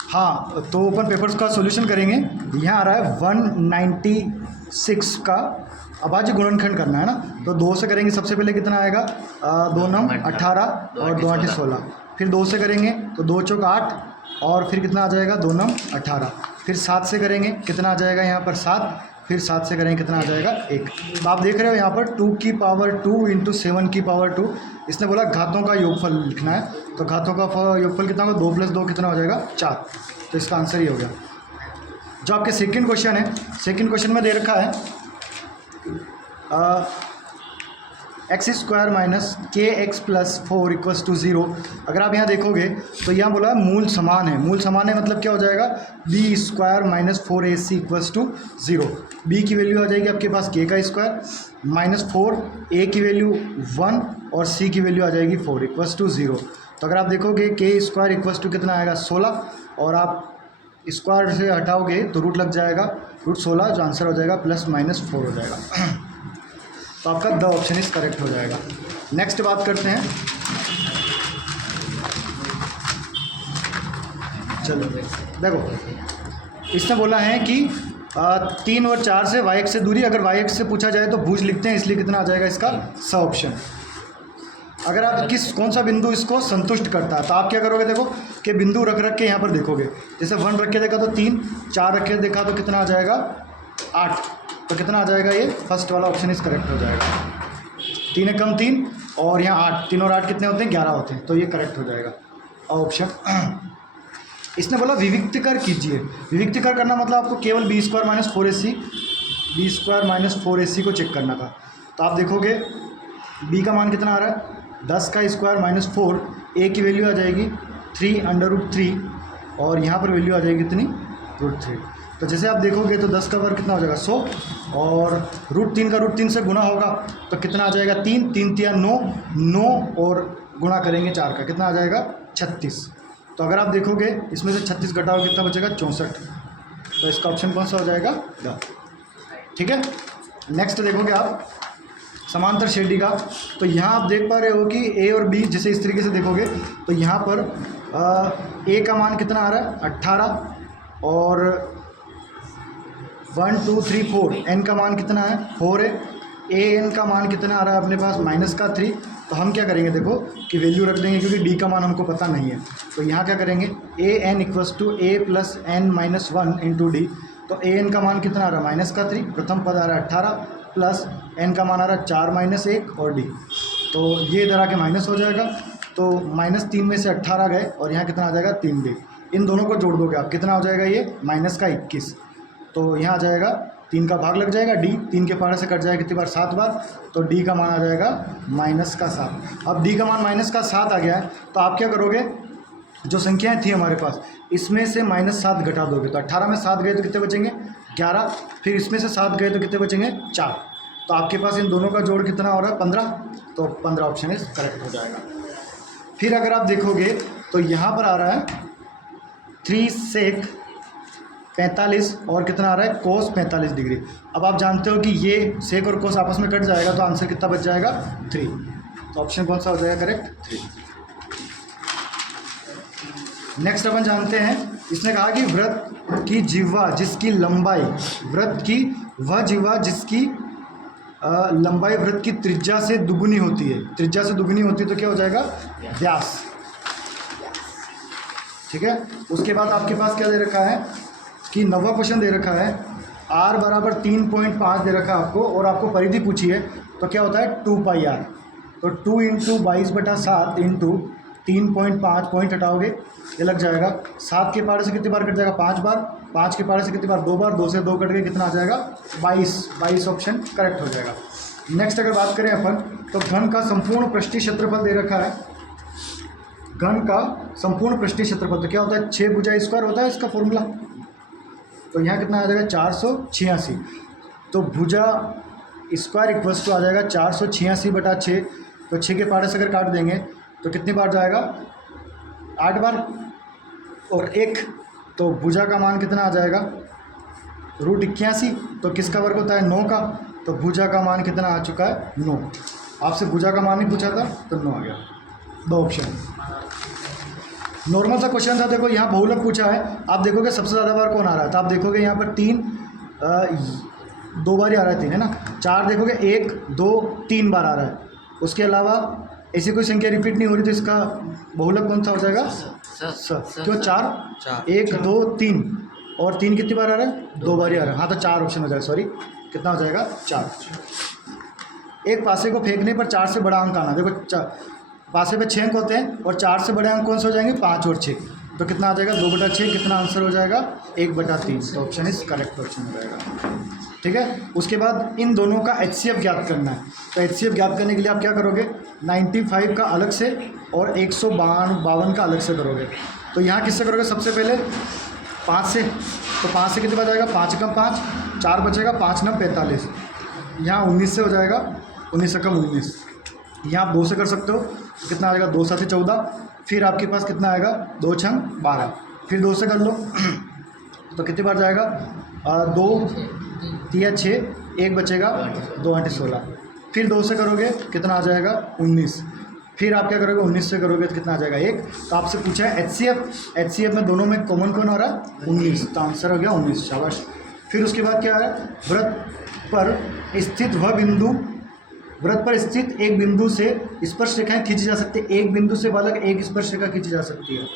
हाँ, तो open papers का सॉल्यूशन करेंगे। यहाँ आ रहा है 196 का अभाज्य गुणनखंड करना है ना, तो 2 से करेंगे। सबसे पहले कितना आएगा, 2 नम 18 और 2 8 16। फिर 2 से करेंगे तो 2 चौक 8 और फिर कितना आ जाएगा 2 नम 18। फिर 7 से करेंगे कितना आ जाएगा यहाँ पर 7। फिर 7 से करेंगे कितना आ जाएगा 1। तो आप देख रहे हो यहाँ पर 2 की पावर 2 इंटू 7 की पावर 2। इसने बोला घातों का योगफल लिखना है, तो घातों का योगफल कितना होगा, 2 + 2 कितना हो जाएगा 4। तो इसका आंसर ये हो गया। जो आपके सेकंड क्वेश्चन है, सेकंड क्वेश्चन में दे रखा है x² - kx + 4 = 0। अगर आप यहाँ देखोगे तो यहाँ बोला है मूल समान है। मूल समान है मतलब क्या हो जाएगा, b² - 4ac = 0। b की वैल्यू आ जाएगी आपके पास k का स्क्वायर -4, a की वैल्यू 1 और c की वैल्यू आ जाएगी 4 = 0। तो अगर आप देखोगे k² = कितना आएगा 16, और आप स्क्वायर से हटाओगे तो रूट लग जाएगा, √16, जो आंसर हो जाएगा +-4 हो जाएगा। तो आपका द ऑप्शन इज करेक्ट हो जाएगा। नेक्स्ट बात करते हैं, चलो देखो, इसने बोला है कि 3 और 4 से y x से दूरी, अगर y x से पूछा जाए तो भुज लिखते हैं, इसलिए कितना आ जाएगा इसका स ऑप्शन। अगर आप कौन सा बिंदु इसको संतुष्ट करता है, तो आप क्या करोगे, देखो कि बिंदु रख के यहाँ पर देखोगे, जैसे 1 रख के देखा तो 3, 4 रख के देखा तो कितना आ जाएगा 8। तो कितना आ जाएगा, ये फर्स्ट वाला ऑप्शन इज करेक्ट हो जाएगा। 3 कम 3 और यहाँ 8, 3 और 8 कितने होते हैं, 11 होते हैं, तो ये करेक्ट हो जाएगा ऑप्शन। इसने बोला विविक्तकर कीजिए। विविक्तकर करना मतलब आपको केवल b² - 4ac, b² - 4ac को चेक करना था। तो आप देखोगे b का मान कितना आ रहा है, 10 का स्क्वायर -4, a की वैल्यू आ जाएगी 3√3 और यहाँ पर वैल्यू आ जाएगी कितनी, √3। तो जैसे आप देखोगे तो 10 का वर्ग कितना हो जाएगा 100 और √3 का √3 से गुना होगा तो कितना आ जाएगा 3, 3 × 9 और गुना करेंगे 4 का, कितना आ जाएगा 36। तो अगर आप देखोगे इसमें से 36 घटाओ कितना बचेगा 64। तो इसका ऑप्शन कौन सा हो जाएगा, द। ठीक है, नेक्स्ट देखोगे आप समांतर श्रेणी का, तो यहाँ आप देख पा रहे हो कि a और b, जैसे इस तरीके से देखोगे तो यहाँ पर a का मान कितना आ रहा है 18 और 1 2 3 4 n का मान कितना है 4 है। an का मान कितना आ रहा है अपने पास -3। तो हम क्या करेंगे, देखो कि वैल्यू रख देंगे क्योंकि d का मान हमको पता नहीं है। तो यहाँ क्या करेंगे, an = a + n - 1 × d। तो an का मान कितना आ रहा है -3, प्रथम पद आ रहा है 18 प्लस n का मान आ रहा है 4 - 1 और d। तो ये इधर आके माइनस हो जाएगा, तो -3 में से 18 गए और यहाँ कितना आ जाएगा 3d। इन दोनों को जोड़ दोगे आप, कितना हो जाएगा ये -21। तो यहाँ आ जाएगा 3 का भाग लग जाएगा, d 3 के पारे से कट जाएगा कितनी बार, 7 बार। तो d का मान आ जाएगा -7। अब d का मान -7 आ गया है, तो आप क्या करोगे, जो संख्याएं थी हमारे पास इसमें से -7 घटा दोगे। तो 18 में 7 गए तो कितने बचेंगे 11, फिर इसमें से 7 गए तो कितने बचेंगे 4। तो आपके पास इन दोनों का जोड़ कितना हो रहा है 15। तो 15 ऑप्शन इज करेक्ट हो जाएगा। फिर अगर आप देखोगे तो यहाँ पर आ रहा है 3 sec 45 और कितना आ रहा है cos 45 डिग्री। अब आप जानते हो कि ये सेक और कोस आपस में कट जाएगा, तो आंसर कितना बच जाएगा 3। तो ऑप्शन कौन सा हो जाएगा करेक्ट, 3। नेक्स्ट अपन जानते हैं, इसने कहा कि वृत्त की जिह्वा जिसकी लंबाई, वृत्त की वह जिह्वा जिसकी लंबाई वृत्त की त्रिज्या से दुगुनी होती है। त्रिज्या से दुगुनी होती है तो क्या हो जाएगा व्यास। ठीक है, उसके बाद आपके पास क्या दे रखा है कि 9वां क्वेश्चन दे रखा है, r = 3.5 दे रखा है आपको, और आपको परिधि पूछी है, तो क्या होता है 2πr। तो 2 × 22/7 × 3.5, पॉइंट हटाओगे ये लग जाएगा, 7 के पारे से कितनी बार कट जाएगा 5 बार, 5 के पारे से कितनी बार 2 बार, 2 से 2 कट गए, कितना आ जाएगा 22 ऑप्शन करेक्ट हो जाएगा। नेक्स्ट अगर बात करें अपन, तो घन का संपूर्ण पृष्ठीय क्षेत्रफल दे रखा है। घन का संपूर्ण पृष्ठीय क्षेत्रफल तो क्या होता है 6 भुजा स्क्वायर होता है इसका फॉर्मूला। तो यहाँ कितना आ जाएगा 486। तो भुजा स्क्वायर = आ जाएगा 486/6। तो 6 के पारे से अगर काट देंगे तो कितनी बार जाएगा 8 बार और 1। तो भुजा का मान कितना आ जाएगा √81। तो किसका वर्ग होता है 9 का। तो भुजा का मान कितना आ चुका है 9। आपसे भुजा का मान नहीं पूछा था तो 9 आ गया, 2 ऑप्शन। नॉर्मल सा क्वेश्चन था। देखो यहाँ बहुलक पूछा है, आप देखोगे सबसे ज़्यादा बार कौन आ रहा है, तो आप देखोगे यहाँ पर 3 2 बार ही आ रहा है 3, है ना। 4 देखोगे 1 2 3 बार आ रहा है। उसके अलावा ऐसी कोई संख्या रिपीट नहीं हो रही, तो इसका बहुलक कौन सा हो जाएगा? क्यों 4 1 2 3, और 3 कितनी बार आ रहा है? 2 बार ही आ रहा है। हाँ तो 4 ऑप्शन हो जाएगा, सॉरी कितना हो जाएगा? 4। एक पासे को फेंकने पर 4 से बड़ा अंक आना। देखो पासे पे 6 अंक होते हैं और 4 से बड़े अंक कौन से हो जाएंगे? 5 और 6, तो कितना आ जाएगा? 2/6। कितना आंसर हो जाएगा? 1/3। तो ऑप्शन इज करेक्ट ऑप्शन हो जाएगा। ठीक है। उसके बाद इन दोनों का HCF ज्ञात करना है। तो HCF ज्ञात करने के लिए आप क्या करोगे? 95 का अलग से और 152 का अलग से करोगे। तो यहाँ किससे करोगे? सबसे पहले 5 से। तो 5 से कितने बच जाएगा? 5 कम 5 4 बचेगा, 5 9 45। यहाँ 19 से हो जाएगा, 19 से कम 19। यहाँ आप 2 से कर सकते हो, तो कितना आ जाएगा? 2 7 14। फिर आपके पास कितना आएगा? 2 6 12। फिर 2 से कर लो तो कितनी बार जाएगा? 2 3 6, 1 बचेगा, 2 8 16। फिर 2 से करोगे कितना आ जाएगा? 19। फिर आप क्या करोगे? 19 से करोगे तो कितना आ जाएगा? 1। तो आपसे पूछा है HCF में दोनों में कॉमन कौन आ रहा है? 19। तो आंसर हो गया 19। शाबाश। फिर उसके बाद क्या है? व्रत पर स्थित वह बिंदु, व्रत पर स्थित एक बिंदु से स्पर्श रेखाएं खींची जा सकती है। एक बिंदु से बालक एक स्पर्श रेखा खींची जा सकती है।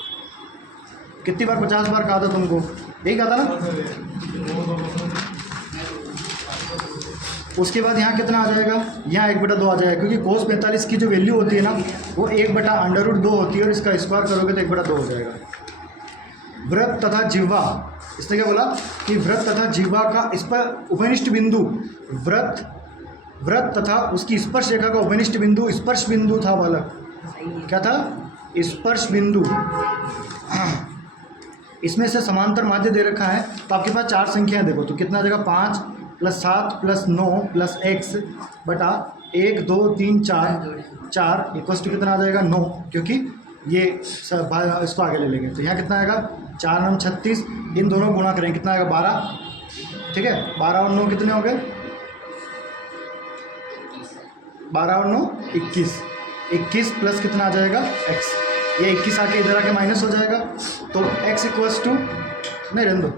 कितनी बार? 50 बार कहा था तुमको, यही कहा था ना। उसके बाद यहाँ कितना आ जाएगा? यहाँ 1/2 आ जाएगा, क्योंकि cos 45 की जो वैल्यू होती है ना वो 1/√2 होती है, और इसका स्क्वायर करोगे तो 1/2 हो जाएगा। व्रत तथा जिह्वा, इसने क्या बोला कि व्रत तथा जिह्वा का इस पर उपनिष्ठ बिंदु, व्रत तथा उसकी स्पर्श रेखा का उपनिष्ठ बिंदु स्पर्श बिंदु था बालक। क्या था? स्पर्श बिंदु। इसमें से समांतर माध्य दे रखा है। तो आपके पास 4 संख्याएं देखो, तो कितना आ जाएगा? 5 + 7 + 9 + x बटा 1 2 3 4 इक्वल्स टू कितना आ जाएगा? 9, क्योंकि ये सब इसको आगे ले लेंगे। तो यहाँ कितना आएगा? 4 9 36। इन दोनों को गुणा करेंगे, कितना आएगा? 12। ठीक है। 12 और 9 कितने हो गए? 12 और 9 21। 21 प्लस कितना आ जाएगा? x। ये 21 आके इधर आके माइनस हो जाएगा, तो x इक्वल्स टू, नहीं रहने दो,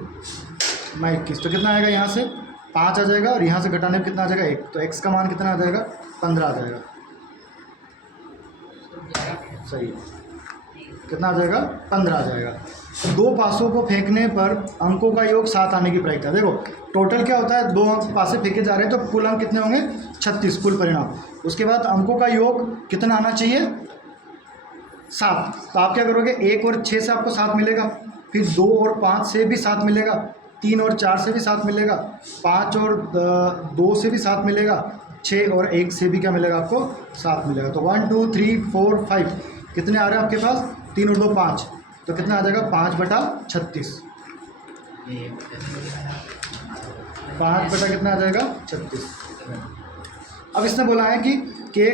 मैं 21। तो कितना आएगा? यहाँ से 5 आ जाएगा, और यहाँ से घटाने में कितना आ जाएगा? 1। तो x का मान कितना आ जाएगा? 15 आ जाएगा। सही, कितना आ जाएगा? 15 आ जाएगा। 2 पासों को फेंकने पर अंकों का योग 7 आने की प्रायिकता। देखो टोटल क्या होता है? 2 पासे फेंके जा रहे हैं, तो कुल अंक कितने होंगे? 36 कुल परिणाम। उसके बाद अंकों का योग कितना आना चाहिए? 7। तो आप क्या करोगे? 1 और 6 से आपको 7 मिलेगा, फिर 2 और 5 से भी 7 मिलेगा, 3 और 4 से भी 7 मिलेगा, 5 और 2 से भी 7 मिलेगा, 6 और 1 से भी क्या मिलेगा? आपको 7 मिलेगा। तो 1 2 3 4 5 कितने आ रहे हैं आपके पास? 3 और 2 5। तो कितना आ जाएगा? 5/36। 5 कितना आ जाएगा? 36। अब इसने बोला है कि के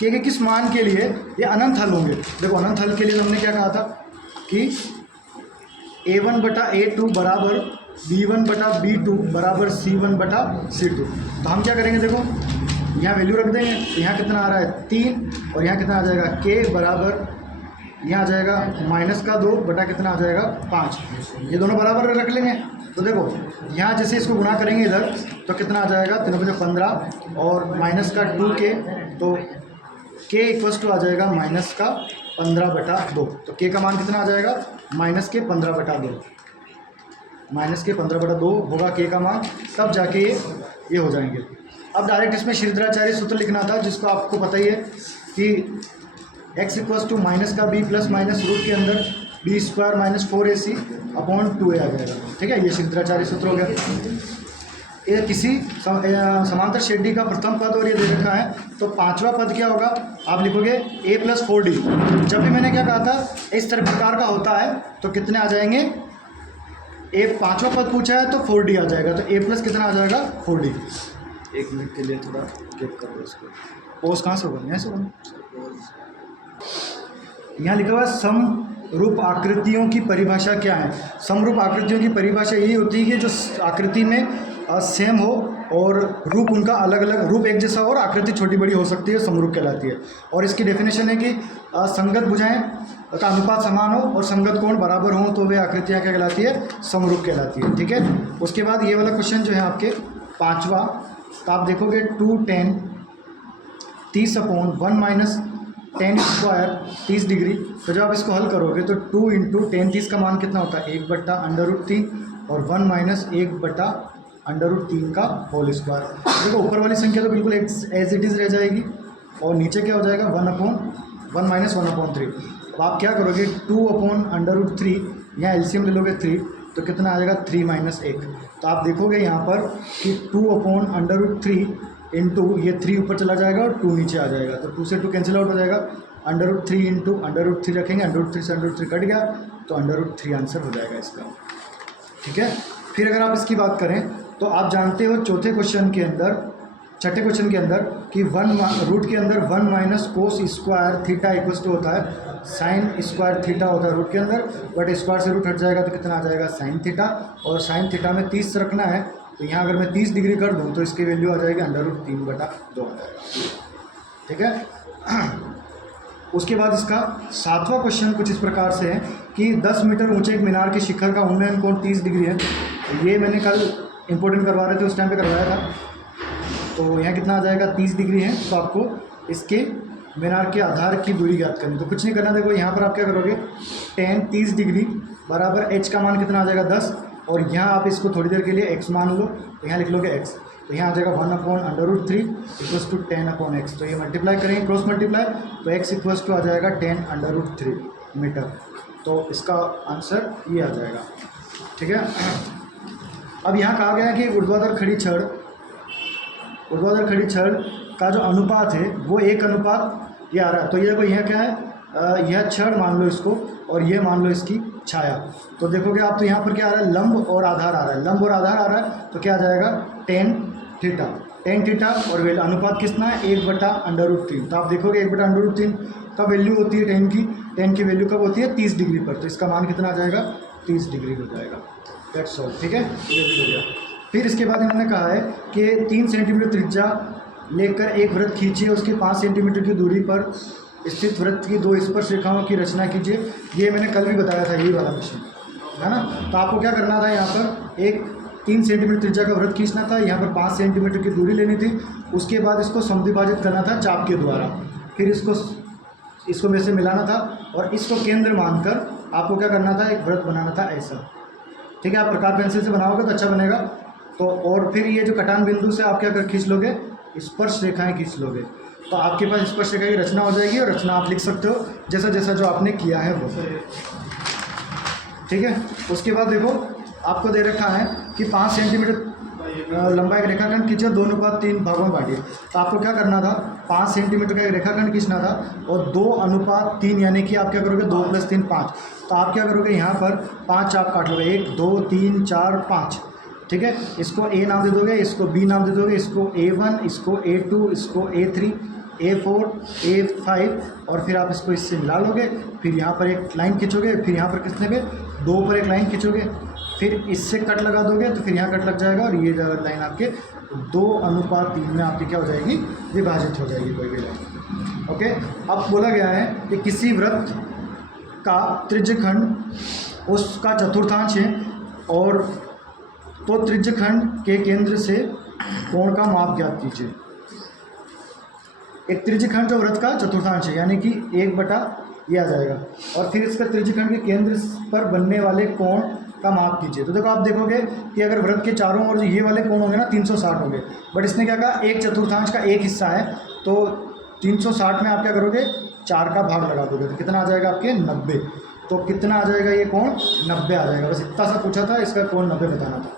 के किस मान के लिए ये अनंत हल होंगे। देखो अनंत हल के लिए हमने क्या कहा था कि a1/a2 बराबर b1/b2 बराबर c1/c2। तो हम क्या करेंगे? देखो यहाँ वैल्यू रख देंगे, तो यहाँ कितना आ रहा है? 3, और यहाँ कितना आ जाएगा? k बराबर, यहाँ आ जाएगा -2 बटा कितना आ जाएगा? 5। ये दोनों बराबर रख लेंगे। तो देखो यहाँ जैसे इसको गुणा करेंगे इधर, तो कितना आ जाएगा? 3 × 15 और -2k, तो k इक्वल्स टू आ जाएगा -15/2। तो k का मान कितना आ जाएगा? -15/2। -15/2 होगा k का मान, तब जाके ये हो जाएंगे। अब डायरेक्ट इसमें श्रीधराचार्य सूत्र लिखना था, जिसको आपको पता ही है कि x equals to -b plus minus root के अंदर b² - 4ac/2a आ जाएगा। ठीक है, ये श्रीधराचार्य सूत्र हो गया। ये किसी समांतर शेड्डी का प्रथम पद और ये दे रखा है, तो 5वां पद क्या होगा? आप लिखोगे a + 4d। जब भी मैंने क्या कहा था, इस तरह प्रकार का होता है तो कितने आ जाएंगे? 5वां पद पूछा है तो 4d आ जाएगा, तो a प्लस कितना आ जाएगा? 4d। 1 मिनट के लिए थोड़ा चेक कर लो इसको। पोज कहाँ से होगा? यहाँ से होगा। यहाँ लिखा हुआ है समरूप आकृतियों की परिभाषा क्या है? समरूप आकृतियों की परिभाषा यही होती है कि जो आकृति में सेम हो और रूप उनका अलग अलग, रूप एक जैसा और आकृति छोटी बड़ी हो सकती है, समरूप कहलाती है। और इसकी डेफिनेशन है कि संगत भुजाएं का अनुपात समान हो और संगत कोण बराबर हो तो वे आकृतियाँ क्या कहलाती है, समरूप कहलाती है। ठीक है, उसके बाद ये वाला क्वेश्चन जो है आपके पांचवा, तो आप देखोगे 2 tan 30/1 minus tan square 30 degree. तो जब आप इसको हल करोगे तो 2 × tan 30 का मान कितना होता है, 1/√3 और 1 माइनस 1/√3 का होल स्क्वायर। देखो ऊपर वाली संख्या तो बिल्कुल एज इट इज़ रह जाएगी और नीचे क्या हो जाएगा 1/1 माइनस 1/3। अब आप क्या करोगे 2/√3, यहाँ एलसीएम ले लोगे 3 तो कितना आ जाएगा 3 - 1। तो आप देखोगे यहाँ पर कि 2/√3 इंटू ये 3 ऊपर चला जाएगा और 2 नीचे आ जाएगा, तो 2 से 2 कैंसिल आउट हो जाएगा। √3 इंटू √3 रखेंगे, √3 से √3 कट गया तो √3 आंसर हो जाएगा इसका। ठीक है, फिर अगर आप इसकी बात करें तो आप जानते हो छठे क्वेश्चन के अंदर कि 1 रूट के अंदर 1 minus cos square theta equal to होता है साइन स्क्वायर थीटा होता है रूट के अंदर, बट स्क्वायर से रूट हट जाएगा तो कितना आ जाएगा साइन थीटा, और साइन थीटा में 30 रखना है तो यहाँ अगर मैं 30 डिग्री कर दूँ तो इसकी वैल्यू आ जाएगी √3/2 आ जाएगा। ठीक है, उसके बाद इसका सातवां क्वेश्चन कुछ इस प्रकार से है कि 10 मीटर ऊंचे एक मीनार के शिखर का उन्नयन कोण 30 डिग्री है। ये मैंने कल इंपॉर्टेंट करवा रहे थे उस टाइम पे करवाया था, तो यहाँ कितना आ जाएगा 30 डिग्री है। तो आपको इसके मीनार के आधार की दूरी ज्ञात करनी, तो कुछ नहीं करना। देखो यहाँ पर आप क्या करोगे tan 30 डिग्री बराबर h का मान कितना आ जाएगा 10, और यहाँ आप इसको थोड़ी देर के लिए x मान लो तो यहाँ लिख लोगे x, तो यहाँ आ जाएगा 1/√3 इक्वल्स टू 10/x। तो ये मल्टीप्लाई करेंगे क्रॉस मल्टीप्लाई तो x इक्वल्स टू आ जाएगा 10/√3 मीटर। तो इसका आंसर ये आ जाएगा। ठीक है, अब यहाँ कहा गया है कि ऊर्ध्वाधर खड़ी छड़ का जो अनुपात है वो 1 ये आ रहा है। तो ये देखो यहाँ क्या है, यह छड़ मान लो इसको और ये मान लो इसकी छाया। तो देखोगे आप तो यहाँ पर क्या आ रहा है, लंब और आधार आ रहा है, लंब और आधार आ रहा है तो क्या आ जाएगा tan थीटा और वेल अनुपात कितना है 1/√3। तो आप देखोगे 1/√3 का वैल्यू होती है tan की वैल्यू कब होती है 30 डिग्री पर, तो इसका मान कितना आ जाएगा 30 डिग्री हो जाएगा। That's all. ठीक है, ये भी हो गया। फिर इसके बाद इन्होंने कहा है कि 3 सेंटीमीटर त्रिज्या लेकर एक वृत्त खींचिए, उसके 5 सेंटीमीटर की दूरी पर स्थित वृत्त की 2 स्पर्श रेखाओं की रचना कीजिए। ये मैंने कल भी बताया था, यही वाला क्वेश्चन है ना। तो आपको क्या करना था, यहाँ पर एक 3 सेंटीमीटर त्रिज्या का वृत्त खींचना था, यहाँ पर 5 सेंटीमीटर की दूरी लेनी थी, उसके बाद इसको समद्विभाजित करना था चाप के द्वारा, फिर इसको में से मिलाना था और इसको केंद्र मानकर आपको क्या करना था, एक वृत्त बनाना था ऐसा। ठीक है, आप प्रकार पेंसिल से बनाओगे तो अच्छा बनेगा। तो और फिर ये जो कटान बिंदु से आप क्या कर खींच लोगे, स्पर्श रेखाएं खींच लोगे, तो आपके पास स्पर्श रेखा की रचना हो जाएगी और रचना आप लिख सकते हो जैसा जैसा जो आपने किया है वो। ठीक है, उसके बाद देखो आपको दे रखा है कि 5 सेंटीमीटर लंबा एक रेखाखंड खींचे 2:3 भागों में बांटिए। तो आपको क्या करना था, 5 सेंटीमीटर का एक रेखाखंड खींचना था और 2:3 यानी कि आप क्या करोगे 2 + 3 5। तो आप क्या करोगे यहाँ पर 5 चाप काट लोगे, 1 2 3 4 5। ठीक है, इसको A नाम दे दोगे, इसको B नाम दे दोगे, इसको A1, इसको A2, इसको A3, A4, A5 और फिर आप इसको इससे मिला लोगे। फिर यहाँ पर एक लाइन खींचोगे, फिर यहाँ पर कितने पे 2 पर एक लाइन खींचोगे, फिर इससे कट लगा दोगे तो फिर यहाँ कट लग जाएगा और ये लाइन आपके 2:3 में आपकी क्या हो जाएगी, विभाजित हो जाएगी कोई भी लाइन। ओके, अब बोला गया है कि किसी वृत्त का त्रिज्यखंड उसका चतुर्थांश है और तो त्रिज्यखंड के केंद्र से कोण का माप ज्ञात कीजिए। एक त्रिज्यखंड जो वृत्त का चतुर्थांश है यानी कि 1 ये आ जाएगा, और फिर इसका त्रिज्यखंड के केंद्र पर बनने वाले कोण का माप कीजिए। तो देखो आप देखोगे कि अगर वृत्त के चारों ओर जो ये वाले कोण होंगे ना 360 होंगे, बट इसने क्या कहा 1/4 का एक हिस्सा है, तो 360 में आप क्या करोगे 4 का भाग लगा दोगे तो कितना आ जाएगा आपके 90। तो कितना आ जाएगा ये कोण 90 आ जाएगा। बस इतना सा पूछा था, इसका कोण 90 बताना था।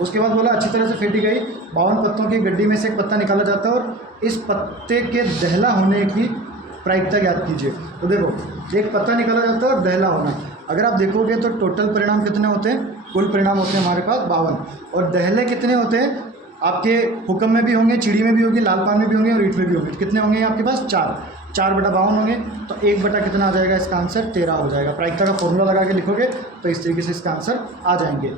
उसके बाद बोला अच्छी तरह से फेंटी गई 52 पत्तों की गड्डी में से एक पत्ता निकाला जाता है और इस पत्ते के दहला होने की प्रायिकता ज्ञात कीजिए। तो देखो एक पत्ता निकाला जाता है और दहला होना, अगर आप देखोगे तो टोटल परिणाम कितने होते हैं, कुल परिणाम होते हैं हमारे पास 52, और दहले कितने होते हैं आपके हुक्म में भी होंगे, चिड़ी में भी होंगे, लाल पान में भी होंगे और ईंट में भी होंगे। तो कितने होंगे आपके पास 4/52 होंगे, तो 1 कितना आ जाएगा, इसका आंसर 13 हो जाएगा। प्रायिकता का फॉर्मूला लगा के लिखोगे तो इस तरीके से इसका आंसर आ जाएंगे।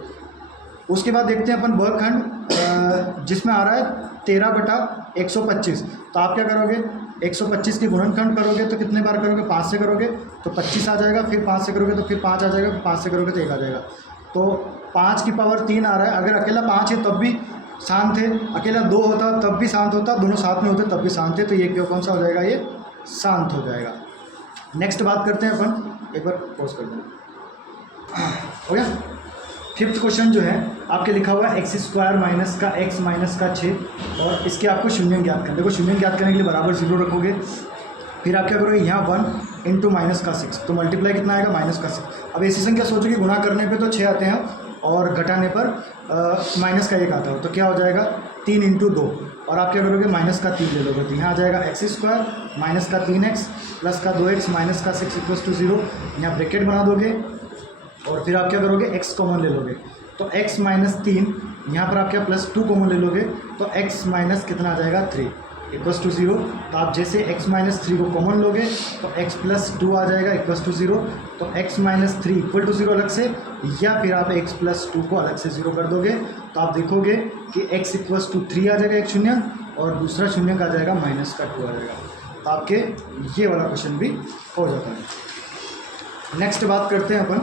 उसके बाद देखते हैं अपन वर्गखंड जिसमें आ रहा है 13/125। तो आप क्या करोगे 125 की गुणनखंड करोगे तो कितने बार करोगे, 5 से करोगे तो 25 आ जाएगा, फिर 5 से करोगे तो फिर 5 आ जाएगा, फिर 5 से करोगे तो 1 आ जाएगा। तो 5 की पावर 3 आ रहा है। अगर अकेला 5 है तब भी शांत है, अकेला 2 होता तब भी शांत होता, दोनों साथ में होते तब भी शांत है, तो ये क्यों कौन सा हो जाएगा, ये शांत हो जाएगा। नेक्स्ट बात करते हैं अपन, एक बार पॉज कर दें, हो गया। फिफ्थ क्वेश्चन जो है आपके लिखा हुआ है x² माइनस का x माइनस का 6 और इसके आपको शून्य ज्ञात करना। देखो शून्य ज्ञात करने के लिए बराबर 0 रखोगे, फिर आप क्या करोगे, यहाँ 1 इंटू माइनस का 6, तो मल्टीप्लाई कितना आएगा, माइनस का 6। अब ऐसी संख्या सोचो कि गुणा करने पे तो 6 आते हैं और घटाने पर माइनस का 1 आता हो, तो क्या हो जाएगा 3 इंटू 2, और आप क्या करोगे माइनस का 3 ले लोगे, तो यहाँ आ जाएगा x² माइनस का 3x प्लस का 2x माइनस का 6 इक्वल टू 0। यहाँ ब्रैकेट बना दोगे और फिर आप क्या करोगे, x कॉमन ले लोगे, तो x माइनस 3, यहाँ पर आप क्या प्लस 2 कॉमन ले लोगे, तो x माइनस कितना आ जाएगा 3 इक्वल्स टू 0। तो आप जैसे x माइनस 3 को कॉमन लोगे तो x प्लस 2 आ जाएगा इक्वल्स टू 0, तो x माइनस 3 इक्वल टू 0 अलग से, या फिर आप x प्लस 2 को अलग से 0 कर दोगे, तो आप देखोगे कि x इक्वल्स टू 3 आ जाएगा, एक शून्य, और दूसरा शून्य का आ जाएगा माइनस का 2 आ जाएगा। तो आपके ये वाला क्वेश्चन भी हो जाता है। नेक्स्ट बात करते हैं अपन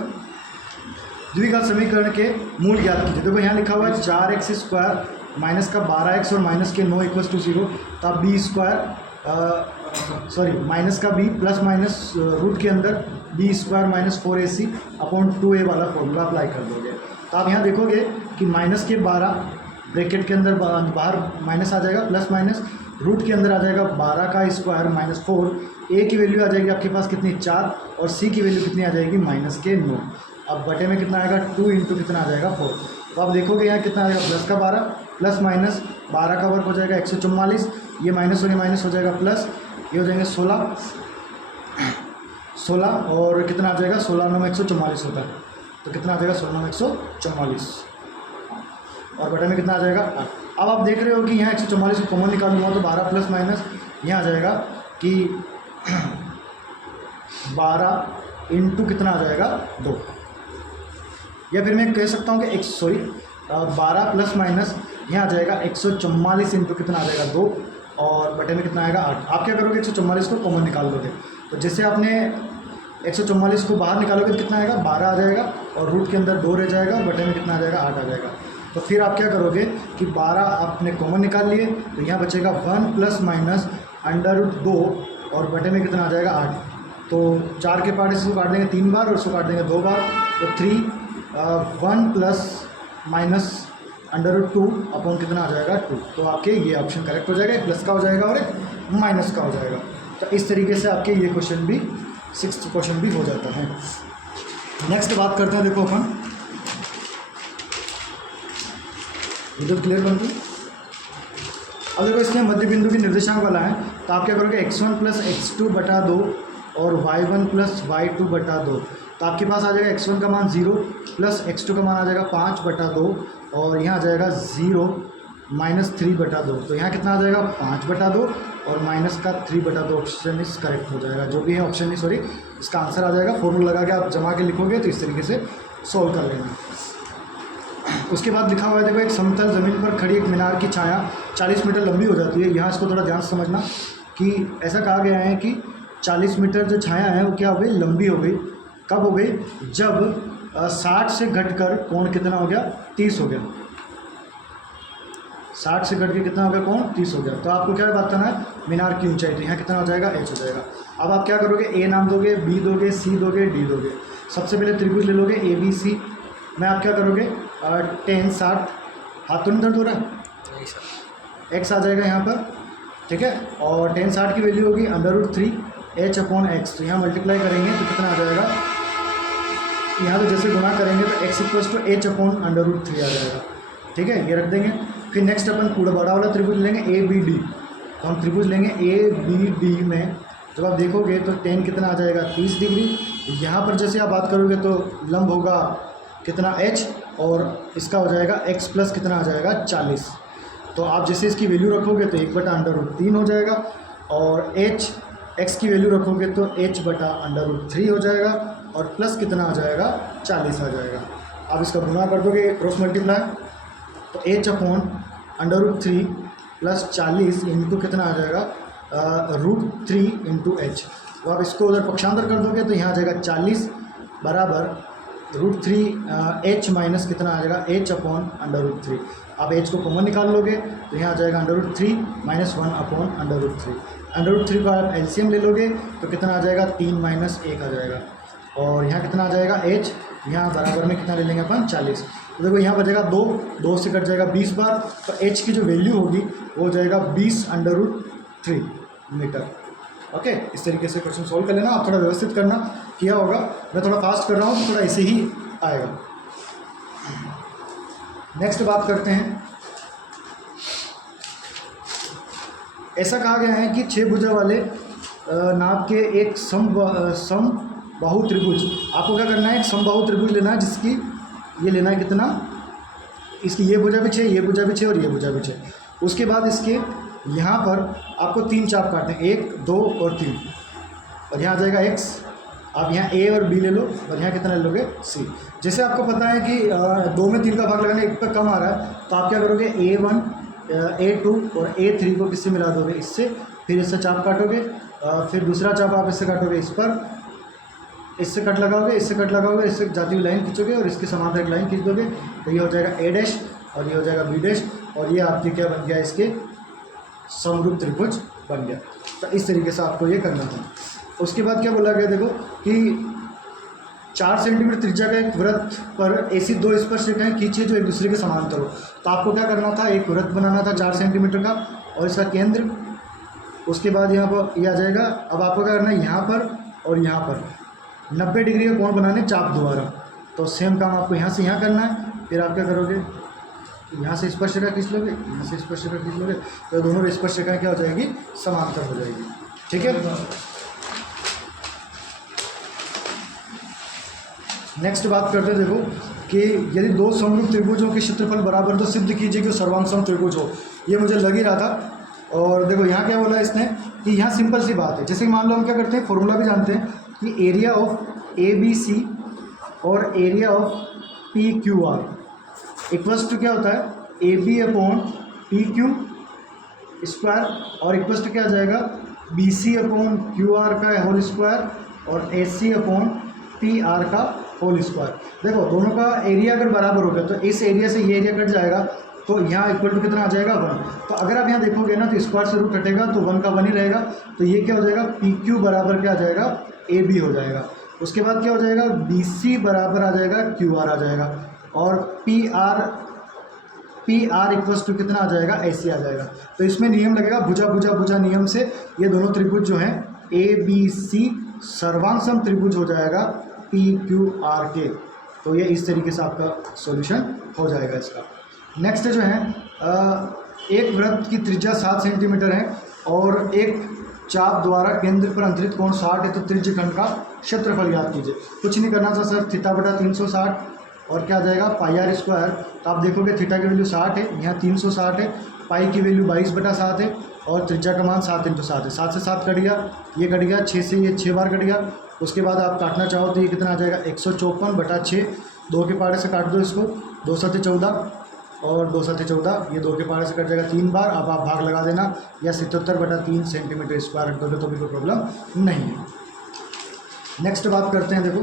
द्विघात समीकरण के मूल ज्ञात कीजिए। देखो यहाँ लिखा हुआ है 4x² माइनस का 12x और माइनस के 9 इक्वल्स टू 0, तो आप माइनस का b प्लस माइनस रूट के अंदर b² minus 4ac upon 2a वाला फॉर्मूला अप्लाई कर दोगे। तो आप यहाँ देखोगे कि माइनस के 12 ब्रैकेट के अंदर बाहर माइनस आ जाएगा, प्लस माइनस रूट के अंदर आ जाएगा 12 का स्क्वायर माइनस 4, a की वैल्यू आ जाएगी आपके पास कितनी 4, और c की वैल्यू कितनी आ जाएगी माइनस के 9। अब बटे में कितना आएगा 2 इंटू कितना आ जाएगा 4, तो आप देखोगे यहाँ कितना आएगा प्लस का 12 प्लस माइनस 12 का वर्ग हो जाएगा 144, ये माइनस और ये माइनस हो जाएगा प्लस, ये हो जाएंगे 16 और कितना आ जाएगा 16 9 144 होता है, तो कितना आ जाएगा 16 9 144 और बटे में कितना आ जाएगा 8। अब आप देख रहे हो कि यहाँ 144 को कॉमन निकाल लूँगा तो 12 प्लस माइनस यहाँ आ जाएगा कि 12 इंटू कितना आ जाएगा 2, या फिर मैं कह सकता हूँ कि 12 प्लस माइनस यहाँ आ जाएगा 144 इंटू कितना आ जाएगा 2, और बटे में कितना आएगा 8। आप क्या करोगे 144 को कॉमन निकाल दोगे, तो जैसे आपने 144 को बाहर निकालोगे तो कितना आएगा 12 आ जाएगा, और रूट के अंदर 2 रह जाएगा, और बटे में कितना आ जाएगा 8 आ जाएगा। तो फिर आप क्या करोगे कि 12 आपने कॉमन निकाल लिए, तो यहाँ बचेगा 1 प्लस माइनस √2 और बटे में कितना आ जाएगा 8। तो 4 के पार्ट इसको काट देंगे 3 बार और इसको काट देंगे 2 बार, तो 1 प्लस माइनस √2 अपॉन कितना आ जाएगा 2। तो आपके ये ऑप्शन करेक्ट हो जाएगा, एक प्लस का हो जाएगा और एक माइनस का हो जाएगा। तो इस तरीके से आपके ये क्वेश्चन भी 6th क्वेश्चन भी हो जाता है। नेक्स्ट बात करते हैं, देखो अपन इधर क्लियर बन गई। अब देखो इसमें मध्य बिंदु की निर्देशांक वाला है, तो आप क्या करोगे x1 प्लस x2 बटा 2 और y1 प्लस y2 बटा 2, तो आपके पास आ जाएगा x1 का मान 0 प्लस x2 का मान आ जाएगा 5 बटा 2 और यहाँ आ जाएगा 0 माइनस 3 बटा 2। तो यहाँ कितना आ जाएगा 5 बटा 2 और माइनस का 3 बटा 2। ऑप्शन इस करेक्ट हो जाएगा, जो भी है ऑप्शन इस, सॉरी इसका आंसर आ जाएगा। फॉर्मूला लगा के आप जमा के लिखोगे तो इस तरीके से सॉल्व कर लेना। उसके बाद लिखा हुआ है, देखो एक समतल ज़मीन पर खड़ी एक मीनार की छाया 40 मीटर लंबी हो जाती है। यहाँ इसको थोड़ा ध्यान से समझना कि ऐसा कहा गया है कि 40 मीटर जो छाया है वो क्या हो गई, लंबी हो गई। कब हो गई, जब 60 से घटकर कोण कितना हो गया, 30 हो गया। 60 से घट के कितना हो गया, कोण 30 हो गया। तो आपको क्या बात करना है, मीनार की ऊंचाई, तो यहाँ कितना हो जाएगा, h हो जाएगा। अब आप क्या करोगे, a नाम दोगे, b दोगे, c दोगे, d दोगे। सबसे पहले त्रिभुज ले लोगे ABC में, आप क्या करोगे 10 60, हाथ तो नहीं दर्द हो रहा है, x आ जाएगा यहाँ पर, ठीक है। और 10 60 की वैल्यू होगी √3 h अपॉन x। तो यहाँ मल्टीप्लाई करेंगे तो कितना आ जाएगा, यहाँ तो जैसे गुणा करेंगे तो x equals to h upon √3 आ जाएगा, ठीक है, ये रख देंगे। फिर नेक्स्ट अपन पूरा बड़ा वाला त्रिभुज लेंगे ABD। तो हम त्रिभुज लेंगे ABD में, जब आप देखोगे तो 10 कितना आ जाएगा 30 डिग्री। यहाँ पर जैसे आप बात करोगे तो लंब होगा कितना h, और इसका हो जाएगा x प्लस कितना आ जाएगा 40। तो आप जैसे इसकी वैल्यू रखोगे तो 1/√3 हो जाएगा, और x की वैल्यू रखोगे तो h बटा √3 हो जाएगा, और प्लस कितना आ जाएगा 40 आ जाएगा। आप इसका गुणा कर दोगे क्रॉस मल्टीप्लाई, तो h अपॉन √3 प्लस 40 इंटू कितना आ जाएगा √3 इंटू एच। तो आप इसको उधर पक्षांतर कर दोगे तो यहाँ आ जाएगा 40 बराबर √3 एच माइनस कितना आ जाएगा एच अपॉन √3। आप एच को कॉमन निकाल लोगे तो यहाँ आ जाएगा √3 माइनस 1 अपॉन √3। √3 का आप एलसीएम ले लोगे तो कितना आ जाएगा 3 माइनस 1 आ जाएगा। और यहाँ कितना आ जाएगा एच, यहाँ बराबर में कितना ले लेंगे अपन 40। तो देखो यहाँ बचेगा 2 से कट जाएगा 20 बार, तो एच की जो वैल्यू होगी वो हो जाएगा 20√3 मीटर। ओके, इस तरीके से क्वेश्चन सॉल्व कर लेना। आप थोड़ा व्यवस्थित करना, किया होगा, मैं थोड़ा फास्ट कर रहा हूँ तो थोड़ा ऐसे ही आएगा। नेक्स्ट बात करते हैं, ऐसा कहा गया है कि 6 भुजा वाले नाप के एक समबाहु त्रिभुज, आपको क्या करना है, एक समबाहु त्रिभुज लेना है जिसकी ये लेना है कितना, इसकी ये भुजा भी 6, ये भुजा भी 6 और ये भुजा भी 6। उसके बाद इसके यहाँ पर आपको 3 चाप काटने हैं, 1, 2 और 3, और यहाँ आ जाएगा x। आप यहाँ a और b ले लो और यहाँ कितना ले लोगे c। जैसे आपको पता है कि 2 में 3 का भाग लगाने 1 पर कम आ रहा है, तो आप क्या करोगे a1 a2 और a3 को किससे मिला दोगे, इससे, फिर इससे चाप काटोगे, फिर दूसरा चाप आप इससे काटोगे, इस पर इससे कट लगाओगे, इससे कट लगाओगे, इससे जाती हुई लाइन खींचोगे और इसके समांतर एक लाइन खींच दोगे, तो ये हो जाएगा a' और ये हो जाएगा b', और ये आपके क्या बन गया, इसके समरूप त्रिभुज बन गया। तो इस तरीके से आपको ये करना था। उसके बाद क्या बोला गया, देखो कि 4 सेंटीमीटर त्रिज्या का एक वृत्त पर ऐसी 2 स्पर्शरेखाएं खींचिए जो एक दूसरे के समांतर हो। तो आपको क्या करना था, एक वृत्त बनाना था 4 सेंटीमीटर का और इसका केंद्र, उसके बाद यहाँ पर ये आ जाएगा। अब आपको क्या करना है, यहाँ पर और यहाँ पर 90 डिग्री का कोण बनाने चाप द्वारा। तो सेम काम आपको यहाँ से यहाँ करना है। फिर आप क्या करोगे, यहाँ से स्पर्शरेखा खींच लोगे, यहाँ से स्पर्शरेखा खींच लोगे, तो दोनों स्पर्शरेखाएं क्या हो जाएगी, समांतर हो जाएगी। ठीक है, नेक्स्ट बात करते हैं, देखो कि यदि 2 समरूप त्रिभुजों के क्षेत्रफल बराबर तो सिद्ध कीजिए कि सर्वांग सम त्रिभुज हो। ये मुझे लग ही रहा था। और देखो यहाँ क्या बोला इसने कि यहाँ सिंपल सी बात है, जैसे कि मान लो हम क्या करते हैं, फॉर्मूला भी जानते हैं कि एरिया ऑफ ABC और area of PQR equals to क्या होता है, AB अपॉन PQ स्क्वायर, और इक्वल्स टू क्या आ जाएगा, BC अपॉन QR का होल स्क्वायर और AC अपॉन PR का होल स्क्वायर। देखो दोनों का एरिया अगर बराबर हो गया तो इस एरिया से ये एरिया कट जाएगा, तो यहाँ इक्वल टू कितना आ जाएगा 1। तो अगर आप यहाँ देखोगे ना तो स्क्वायर से रूट कटेगा तो 1 का 1 ही रहेगा। तो ये क्या हो जाएगा, PQ बराबर क्या आ जाएगा, AB हो जाएगा। उसके बाद क्या हो जाएगा, BC बराबर आ जाएगा QR आ जाएगा, और PR इक्वल्स टू कितना आ जाएगा, AC आ जाएगा। तो इसमें नियम लगेगा भुजा भुजा भुजा नियम से ये दोनों त्रिभुज जो हैं ABC सर्वांग सम त्रिभुज हो जाएगा PQR के। तो ये इस तरीके से आपका सॉल्यूशन हो जाएगा इसका। नेक्स्ट जो है, एक वृत्त की त्रिज्या 7 सेंटीमीटर है और एक चाप द्वारा केंद्र पर अंतरित कोण 60 है, तो त्रिज्यखंड का क्षेत्रफल ज्ञात कीजिए। कुछ नहीं करना था सर, थीटा बटा 360 और क्या आ जाएगा पाई आर स्क्वायर। तो आप देखोगे थीटा की वैल्यू 60 है, यहाँ 360 है, पाई की वैल्यू 22/7 है और त्रिज्या का मान 7 × 7 है। 7 से 7 कट गया, ये कट गया, 6 से ये 6 बार कट गया। उसके बाद आप काटना चाहो तो ये कितना आ जाएगा 154/6, 2 के पारे से काट दो इसको, 2 × 7 = 14 और 2 × 7 = 14, ये 2 के पारे से कट जाएगा 3 बार। अब आप भाग लगा देना, या 77/3 सेंटीमीटर स्क्वायर रख दोगे तो भी कोई प्रॉब्लम नहीं है। नेक्स्ट बात करते हैं, देखो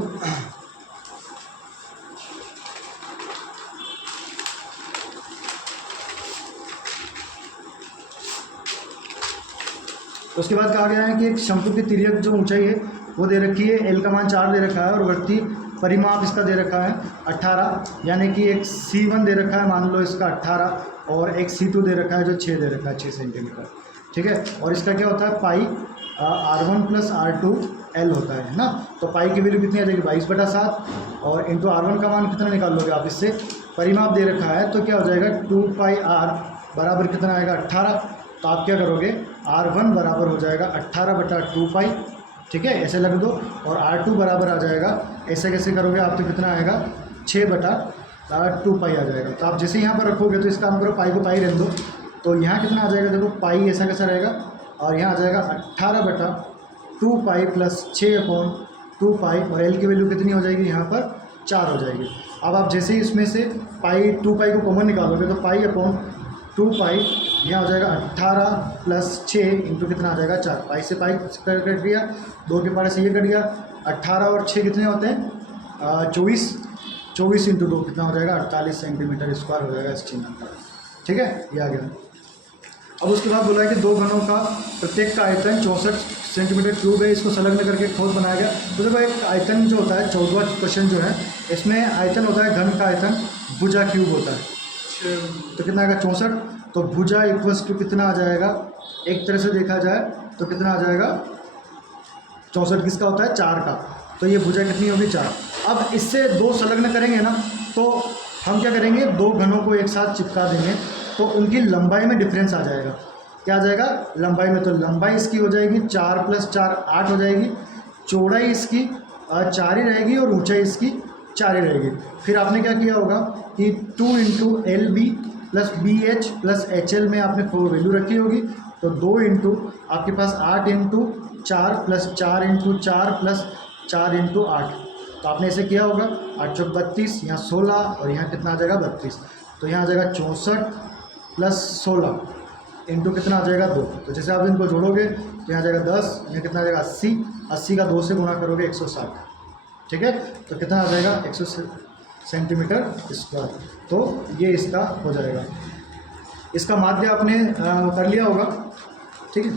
उसके बाद कहा गया है कि एक शंकु की तिर्यक जो ऊंचाई है वो दे रखी है, एल का मान 4 दे रखा है और वृत्तीय परिमाप इसका दे रखा है 18, यानी कि एक C1 दे रखा है, मान लो इसका 18, और एक C2 दे रखा है जो 6 दे रखा है, 6 सेंटीमीटर। ठीक है, और इसका क्या होता है, पाई R1 + R2 L होता है ना। तो पाई की वैल्यू कितनी आ जाएगी 22/7 और इंटू R1 का मान कितना निकाल लोगे आप, इससे परिमाप दे रखा है तो क्या हो जाएगा 2πr बराबर कितना आएगा 18। तो आप क्या करोगे, R1 बराबर हो जाएगा 18/2π। ठीक है, ऐसे लग दो, और R2 बराबर आ जाएगा, ऐसे कैसे करोगे आप, तो कितना आएगा 6/2π आ जाएगा। तो आप जैसे यहाँ पर रखोगे तो इसका काम करो, पाई को पाई रख दो, तो यहाँ कितना आ जाएगा, देखो पाई ऐसा कैसा रहेगा, और यहाँ आ जाएगा 18/2π + 6/2π, और एल की वैल्यू कितनी हो जाएगी, यहाँ पर 4 हो जाएगी। अब आप जैसे ही इसमें से पाई 2π को कॉमन निकालोगे तो पाई/2π यहाँ हो जाएगा 18 प्लस 6 इंटू कितना आ जाएगा 4, पाई से पाई कट गया, 2 के पारे से ये कट गया, 18 और 6 कितने होते हैं 24, 24 इंटू 2 कितना हो जाएगा 48 सेंटीमीटर स्क्वायर हो जाएगा इस चिन्ह का। ठीक है, ये आ गया। अब उसके बाद बोला है कि दो घनों का प्रत्येक का आयतन 64 सेंटीमीटर क्यूब है, इसको संलग्न करके ठोस बनाया गया। तो देखो एक आयतन जो होता है 14वां क्वेश्चन जो है इसमें आयतन होता है घन का आयतन भुजा क्यूब होता है, तो कितना आएगा 64। तो भुजा इक्वल्स टू कितना आ जाएगा, एक तरह से देखा जाए तो कितना आ जाएगा 64 किसका होता है 4 का, तो ये भुजा कितनी होगी 4। अब इससे दो संलग्न करेंगे ना तो हम क्या करेंगे, दो घनों को एक साथ चिपका देंगे तो उनकी लंबाई में डिफरेंस आ जाएगा। क्या आ जाएगा लंबाई में, तो लंबाई इसकी हो जाएगी 4 + 4 8 हो जाएगी, चौड़ाई इसकी 4 ही रहेगी और ऊंचाई इसकी 4 ही रहेगी। फिर आपने क्या किया होगा कि 2 × LB + BH + HL में आपने वैल्यू रखी होगी, तो 2 इंटू आपके पास 8 × 4 + 4 × 4 + 4 × 8, तो आपने ऐसे किया होगा 8 × 32, यहाँ 16 और यहाँ कितना आ जाएगा 32, तो यहाँ आ जाएगा 64 + 16 इंटू कितना आ जाएगा 2। तो जैसे आप इनको जोड़ोगे तो यहाँ आ जाएगा 10, यहाँ कितना आ जाएगा 80, 80 का 2 से गुणा करोगे 160। ठीक है, तो कितना आ जाएगा 100 सेंटीमीटर स्क्वायर, तो ये इसका हो जाएगा। इसका माध्य आपने कर लिया होगा। ठीक है।